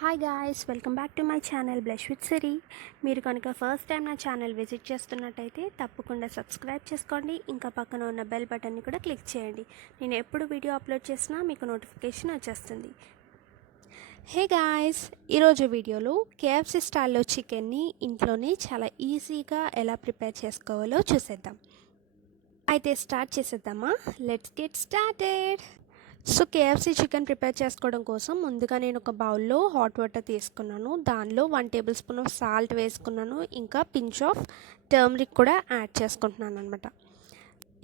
Hi guys, welcome back to my channel blush with Siri. మీరు కనుక first time నా channel visit చేస్తున్నట్టయితే తప్పకుండా సబ్స్క్రైబ్ చేసుకోండి. ఇంకా పక్కన ఉన్న బెల్ బటన్ని కూడా క్లిక్ చేయండి. నేను ఎప్పుడు వీడియో అప్లోడ్ చేసినా మీకు నోటిఫికేషన్ వచ్చేస్తుంది. హే గాయ్స్, ఈరోజు వీడియోలో కేఎఫ్సి స్టైల్లో చికెన్ని ఇంట్లోనే చాలా ఈజీగా ఎలా ప్రిపేర్ చేసుకోవాలో చూసేద్దాం. అయితే స్టార్ట్ చేసేద్దామా? Let's get started. So KFC chicken prepare చేసుకోవడం కోసం ముందుగా నేను ఒక బౌల్లో హాట్ వాటర్ తీసుకున్నాను. దానిలో 1 టేబుల్ స్పూన్ ఆఫ్ సాల్ట్ వేసుకున్నాను. ఇంకా పించ్ ఆఫ్ టర్మరిక్ కూడా యాడ్ చేసుకుంటున్నాను అనమాట.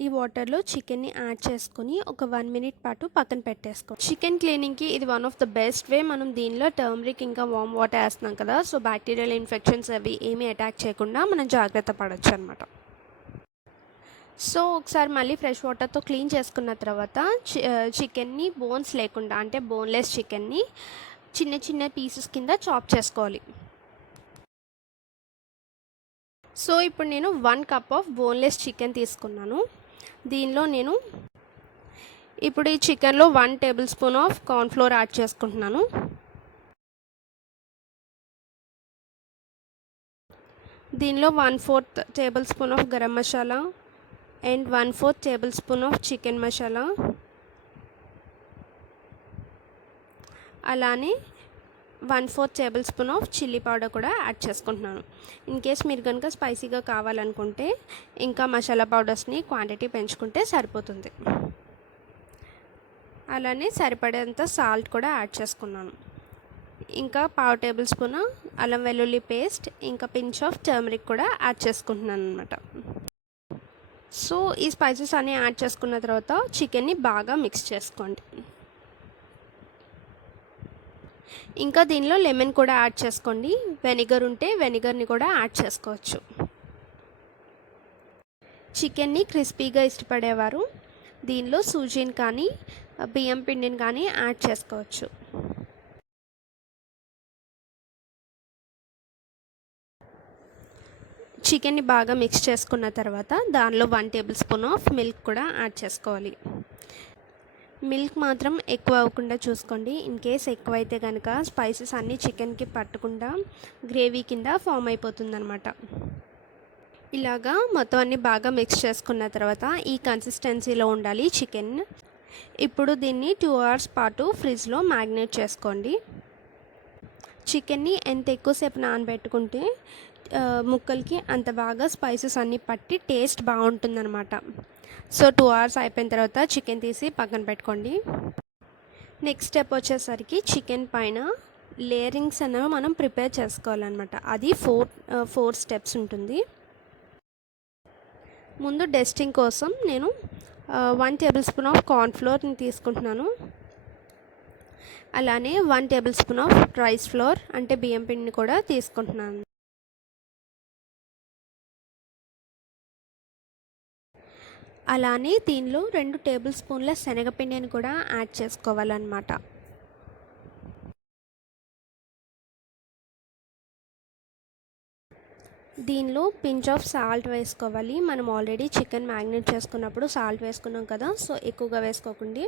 ఈ వాటర్లో చికెన్ని యాడ్ చేసుకుని ఒక 1 మినిట్ పాటు పక్కన పెట్టేసుకో. చికెన్ క్లీనింగ్కి ఇది one of the best way. మనం దీనిలో టర్మరిక్ ఇంకా వామ్ వాటర్ వేస్తున్నాం కదా, సో బ్యాక్టీరియల్ ఇన్ఫెక్షన్స్ అవి ఏమీ అటాక్ చేయకుండా మనం జాగ్రత్త పడవచ్చు అనమాట. సో ఒకసారి మళ్ళీ ఫ్రెష్ వాటర్తో క్లీన్ చేసుకున్న తర్వాత చికెన్ని బోన్స్ లేకుండా, అంటే బోన్లెస్ చికెన్ని చిన్న చిన్న పీసెస్ కింద చాప్ చేసుకోవాలి. సో ఇప్పుడు నేను 1 కప్ ఆఫ్ బోన్లెస్ చికెన్ తీసుకున్నాను. దీనిలో నేను ఇప్పుడు ఈ చికెన్లో 1 table spoon of cornflour add చేసుకుంటున్నాను. దీనిలో 1/4 table spoon of garam masala and 1/4 table spoon of chicken masala, అలానే 1/4 table spoon of chilli powder కూడా యాడ్ చేసుకుంటున్నాను. ఇన్ కేస్ మీరు కనుక స్పైసీగా కావాలనుకుంటే ఇంకా మసాలా పౌడర్స్ని క్వాంటిటీ పెంచుకుంటే సరిపోతుంది. అలానే సరిపడేంత సాల్ట్ కూడా యాడ్ చేసుకున్నాను. ఇంకా 1/2 టేబుల్ స్పూన్ అల్లం వెల్లుల్లి పేస్ట్, ఇంకా పించ్ ఆఫ్ టర్మరిక్ కూడా యాడ్ చేసుకుంటున్నాను అనమాట. సో ఈ స్పైసెస్ అన్నీ యాడ్ చేసుకున్న తర్వాత చికెన్ని బాగా మిక్స్ చేసుకోండి. ఇంకా దీనిలో లెమన్ కూడా యాడ్ చేసుకోండి. వెనిగర్ ఉంటే వెనిగర్ని కూడా యాడ్ చేసుకోవచ్చు. చికెన్ని క్రిస్పీగా ఇష్టపడేవారు దీనిలో సూజీని కానీ బియ్యం పిండిని కానీ యాడ్ చేసుకోవచ్చు. చికెన్ని బాగా మిక్స్ చేసుకున్న తర్వాత దానిలో 1 టేబుల్ స్పూన్ ఆఫ్ మిల్క్ కూడా యాడ్ చేసుకోవాలి. మిల్క్ మాత్రం ఎక్కువ అవ్వకుండా చూసుకోండి. ఇన్ కేస్ ఎక్కువైతే కనుక స్పైసెస్ అన్నీ చికెన్కి పట్టకుండా గ్రేవీ కింద ఫామ్ అయిపోతుందన్నమాట. ఇలాగా మొత్తం అన్నీ బాగా మిక్స్ చేసుకున్న తర్వాత ఈ కన్సిస్టెన్సీలో ఉండాలి చికెన్. ఇప్పుడు దీన్ని 2 అవర్స్ పాటు ఫ్రిడ్జ్లో మ్యాగ్నేట్ చేసుకోండి. చికెన్ని ఎంత ఎక్కువసేపు నానబెట్టుకుంటే ముక్కలకి అంత బాగా స్పైసెస్ అన్నీ పట్టి టేస్ట్ బాగుంటుందన్నమాట. సో 2 అవర్స్ అయిపోయిన తర్వాత చికెన్ తీసి పక్కన పెట్టుకోండి. నెక్స్ట్ స్టెప్ వచ్చేసరికి చికెన్ పైన లేయరింగ్స్ అనేవి మనం ప్రిపేర్ చేసుకోవాలన్నమాట. అది 4 స్టెప్స్ ఉంటుంది. ముందు డస్టింగ్ కోసం నేను 1 టేబుల్ స్పూన్ ఆఫ్ కార్న్ఫ్లోర్ని తీసుకుంటున్నాను. అలానే 1 table spoon of rice flour అంటే బియ్యం పిండిని కూడా తీసుకుంటున్నాను. అలానే దీనిలో 2 టేబుల్ స్పూన్ల శనగపిండిని కూడా యాడ్ చేసుకోవాలన్నమాట. దీనిలో పించ్ ఆఫ్ సాల్ట్ వేసుకోవాలి. మనం ఆల్రెడీ చికెన్ మ్యాగ్నేట్ చేసుకున్నప్పుడు సాల్ట్ వేసుకున్నాం కదా, సో ఎక్కువగా వేసుకోకండి.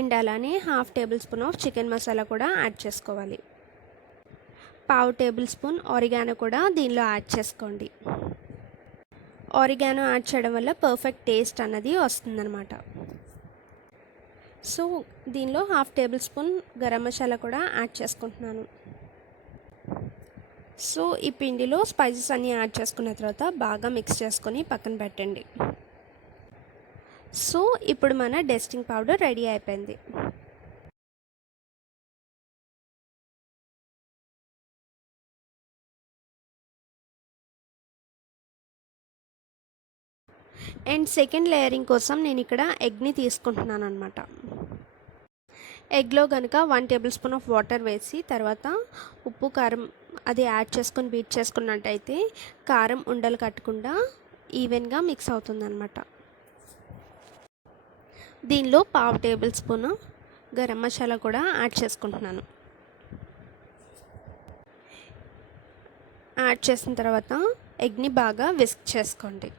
అండ్ అలానే 1/2 table spoon of chicken masala కూడా యాడ్ చేసుకోవాలి. 1/2 టేబుల్ స్పూన్ ఆరిగానో కూడా దీనిలో యాడ్ చేసుకోండి. ఆరిగానో యాడ్ చేయడం వల్ల పర్ఫెక్ట్ టేస్ట్ అన్నది వస్తుందన్నమాట. సో దీనిలో 1/2 టేబుల్ స్పూన్ గరం మసాలా కూడా యాడ్ చేసుకుంటున్నాను. సో ఈ పిండిలో స్పైసెస్ అన్నీ యాడ్ చేసుకున్న తర్వాత బాగా మిక్స్ చేసుకొని పక్కన పెట్టండి. సో ఇప్పుడు మన డస్టింగ్ పౌడర్ రెడీ అయిపోయింది. అండ్ సెకండ్ లేయరింగ్ కోసం నేను ఇక్కడ ఎగ్ని తీసుకుంటున్నాను అనమాట. ఎగ్లో కనుక 1 టేబుల్ స్పూన్ ఆఫ్ వాటర్ వేసి తర్వాత ఉప్పు కారం అది యాడ్ చేసుకొని బీట్ చేసుకున్నట్టయితే కారం ఉండలు కట్టకుండా ఈవెన్గా మిక్స్ అవుతుందన్నమాట. దీనిలో 1/2 టేబుల్ స్పూన్ గరం మసాలా కూడా యాడ్ చేసుకుంటున్నాను. యాడ్ చేసిన తర్వాత ఎగ్ని బాగా విస్క్ చేసుకోండి.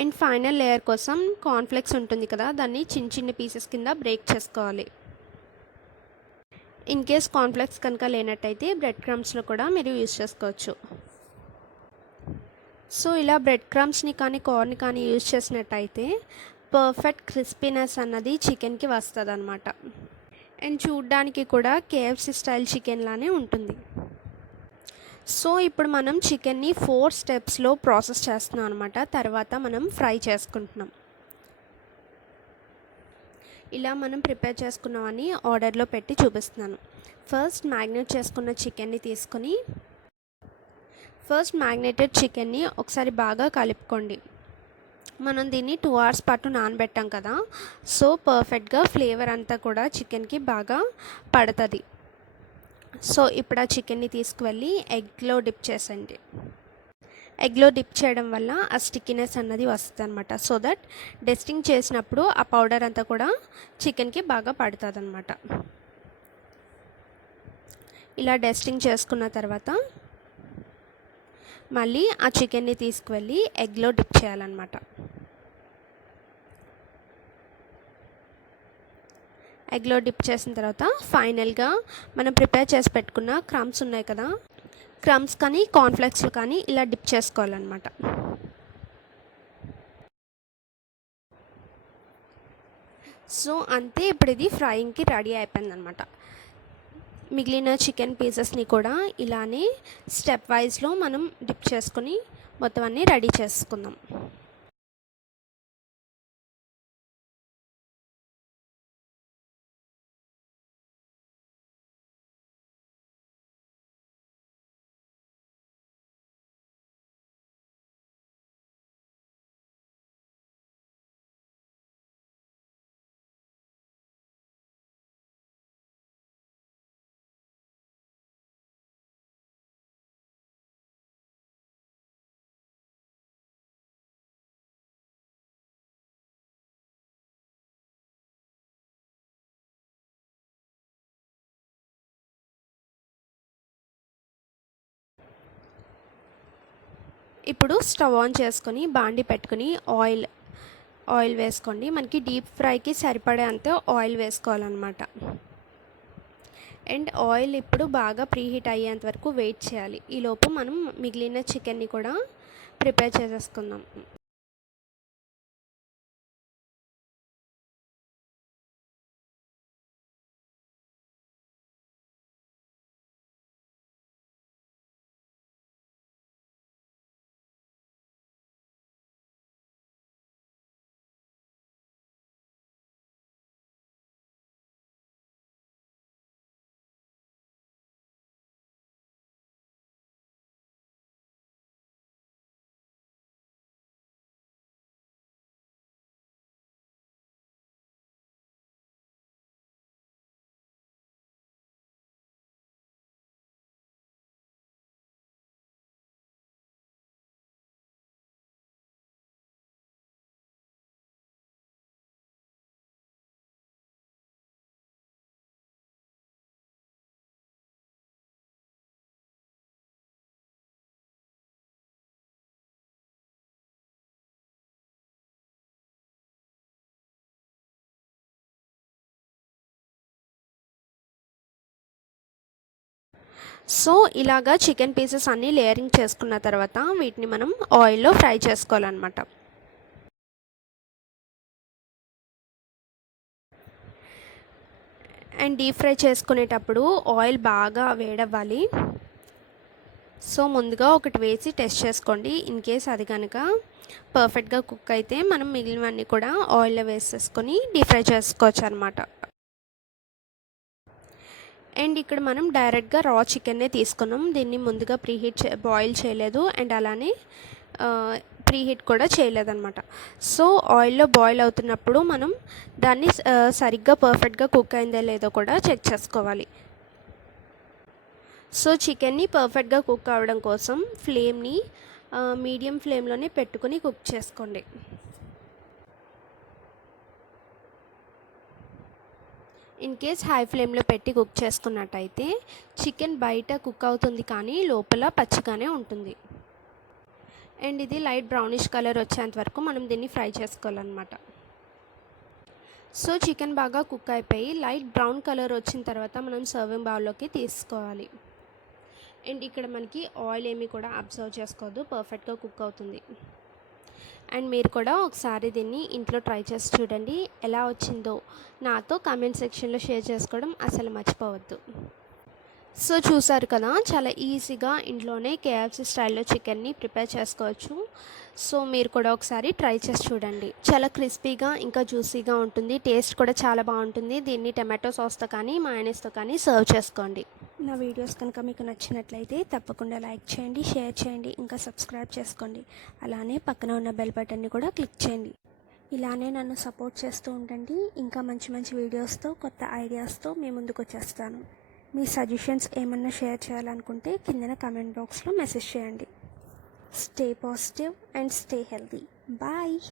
అండ్ ఫైనల్ లేయర్ కోసం కార్న్ఫ్లెక్స్ ఉంటుంది కదా, దాన్ని చిన్న చిన్న పీసెస్ కింద బ్రేక్ చేసుకోవాలి. ఇన్ కేస్ కార్న్ఫ్లెక్స్ కనుక లేనట్టయితే బ్రెడ్ క్రమ్స్లో కూడా మీరు యూజ్ చేసుకోవచ్చు. సో ఇలా బ్రెడ్ క్రమ్స్ని కానీ కార్న్ కానీ యూజ్ చేసినట్టయితే పర్ఫెక్ట్ క్రిస్పీనెస్ అన్నది చికెన్కి వస్తుంది అనమాట. అండ్ చూడ్డానికి కూడా కేఎఫ్సి స్టైల్ చికెన్ లానే ఉంటుంది. సో ఇప్పుడు మనం చికెన్ని 4 స్టెప్స్లో ప్రాసెస్ చేస్తున్నాం అనమాట. తర్వాత మనం ఫ్రై చేసుకుంటున్నాం. ఇలా మనం ప్రిపేర్ చేసుకున్నవన్నీ ఆర్డర్లో పెట్టి చూపిస్తున్నాను. ఫస్ట్ మ్యాగ్నేట్ చేసుకున్న చికెన్ని తీసుకొని మ్యాగ్నేటెడ్ చికెన్ని ఒకసారి బాగా కలుపుకోండి. మనం దీన్ని 2 hours పాటు నానబెట్టాం కదా, సో పర్ఫెక్ట్గా ఫ్లేవర్ అంతా కూడా చికెన్కి బాగా పడుతుంది. సో ఇప్పుడు ఆ చికెన్ని తీసుకువెళ్ళి ఎగ్లో డిప్ చేసండి. ఎగ్లో డిప్ చేయడం వల్ల ఆ స్టిక్కీనెస్ అన్నది వస్తుంది అనమాట. సో దట్ డస్టింగ్ చేసినప్పుడు ఆ పౌడర్ అంతా కూడా చికెన్కి బాగా పడుతుంది అనమాట. ఇలా డస్టింగ్ చేసుకున్న తర్వాత మళ్ళీ ఆ చికెన్ని తీసుకువెళ్ళి ఎగ్లో డిప్ చేయాలన్నమాట. ఎగ్లో డిప్ చేసిన తర్వాత ఫైనల్గా మనం ప్రిపేర్ చేసి పెట్టుకున్న క్రమ్స్ ఉన్నాయి కదా, క్రమ్స్ కానీ కార్న్ఫ్లెక్స్లు కానీ ఇలా డిప్ చేసుకోవాలన్నమాట. సో అంతే, ఇప్పుడు ఇది ఫ్రైయింగ్కి రెడీ అయిపోయిందనమాట. మిగిలిన చికెన్ పీసెస్ని కూడా ఇలానే స్టెప్ వైజ్లో మనం డిప్ చేసుకొని మొత్తం అన్నీ రెడీ చేసుకుందాం. ఇప్పుడు స్టవ్ ఆన్ చేసుకొని బాండి పెట్టుకుని ఆయిల్ వేసుకోండి. మనకి డీప్ ఫ్రైకి సరిపడే అంత ఆయిల్ వేసుకోవాలన్నమాట. అండ్ ఆయిల్ ఇప్పుడు బాగా ప్రీహీట్ అయ్యేంత వరకు వెయిట్ చేయాలి. ఈలోపు మనం మిగిలిన చికెన్ని కూడా ప్రిపేర్ చేసేసుకుందాం. సో ఇలాగా చికెన్ పీసెస్ అన్నీ లేయరింగ్ చేసుకున్న తర్వాత వీటిని మనం ఆయిల్లో ఫ్రై చేసుకోవాలన్నమాట. అండ్ డీప్ ఫ్రై చేసుకునేటప్పుడు ఆయిల్ బాగా వేడవ్వాలి. సో ముందుగా ఒకటి వేసి టెస్ట్ చేసుకోండి. ఇన్ కేస్ అది కనుక పర్ఫెక్ట్గా కుక్ అయితే మనం మిగిలినవన్నీ కూడా ఆయిల్లో వేసేసుకొని డీప్ ఫ్రై చేసుకోవచ్చు అనమాట. అండ్ ఇక్కడ మనం డైరెక్ట్గా రా చికెన్నే తీసుకున్నాం. దీన్ని ముందుగా బాయిల్ చేయలేదు అండ్ అలానే ప్రీహీట్ కూడా చేయలేదన్నమాట. సో ఆయిల్లో బాయిల్ అవుతున్నప్పుడు మనం దాన్ని సరిగ్గా పర్ఫెక్ట్గా కుక్ అయిందో లేదో కూడా చెక్ చేసుకోవాలి. సో చికెన్ని పర్ఫెక్ట్గా కుక్ అవ్వడం కోసం ఫ్లేమ్ని మీడియం ఫ్లేమ్లోనే పెట్టుకుని కుక్ చేసుకోండి. ఇన్ కేస్ హై ఫ్లేమ్లో పెట్టి కుక్ చేసుకున్నట్టయితే చికెన్ బయట కుక్ అవుతుంది కానీ లోపల పచ్చిగానే ఉంటుంది. అండ్ ఇది లైట్ బ్రౌనిష్ కలర్ వచ్చేంత వరకు మనం దీన్ని ఫ్రై చేసుకోవాలన్నమాట. సో చికెన్ బాగా కుక్ అయిపోయి లైట్ బ్రౌన్ కలర్ వచ్చిన తర్వాత మనం సర్వింగ్ బౌల్లోకి తీసుకోవాలి. అండ్ ఇక్కడ మనకి ఆయిల్ ఏమీ కూడా అబ్జర్వ్ చేసుకోవద్దు, పర్ఫెక్ట్గా కుక్ అవుతుంది. అండ్ మీరు కూడా ఒకసారి దీన్ని ఇంట్లో ట్రై చేసి చూడండి, ఎలా వచ్చిందో నాతో కామెంట్ సెక్షన్లో షేర్ చేసుకోవడం అసలు మర్చిపోవద్దు. సో చూసారు కదా, చాలా ఈజీగా ఇంట్లోనే కేఎఫ్సీ స్టైల్లో చికెన్ని ప్రిపేర్ చేసుకోవచ్చు. సో మీరు కూడా ఒకసారి ట్రై చేసి చూడండి. చాలా క్రిస్పీగా ఇంకా జ్యూసీగా ఉంటుంది, టేస్ట్ కూడా చాలా బాగుంటుంది. దీన్ని టమాటో సాస్తో కానీ మయోనీస్తో కానీ సర్వ్ చేసుకోండి. నా వీడియోస్ కనుక మీకు నచ్చినట్లయితే తప్పకుండా లైక్ చేయండి, షేర్ చేయండి, ఇంకా సబ్స్క్రైబ్ చేసుకోండి. అలానే పక్కన ఉన్న బెల్ బటన్ని కూడా క్లిక్ చేయండి. ఇలానే నన్ను సపోర్ట్ చేస్తూ ఉండండి. ఇంకా మంచి మంచి వీడియోస్తో, కొత్త ఐడియాస్తో మీ ముందుకు వచ్చేస్తాను. మీ సజెషన్స్ ఏమన్నా షేర్ చేయాలనుకుంటే కిందన కామెంట్ బాక్స్లో మెసేజ్ చేయండి. Stay positive and stay healthy. Bye.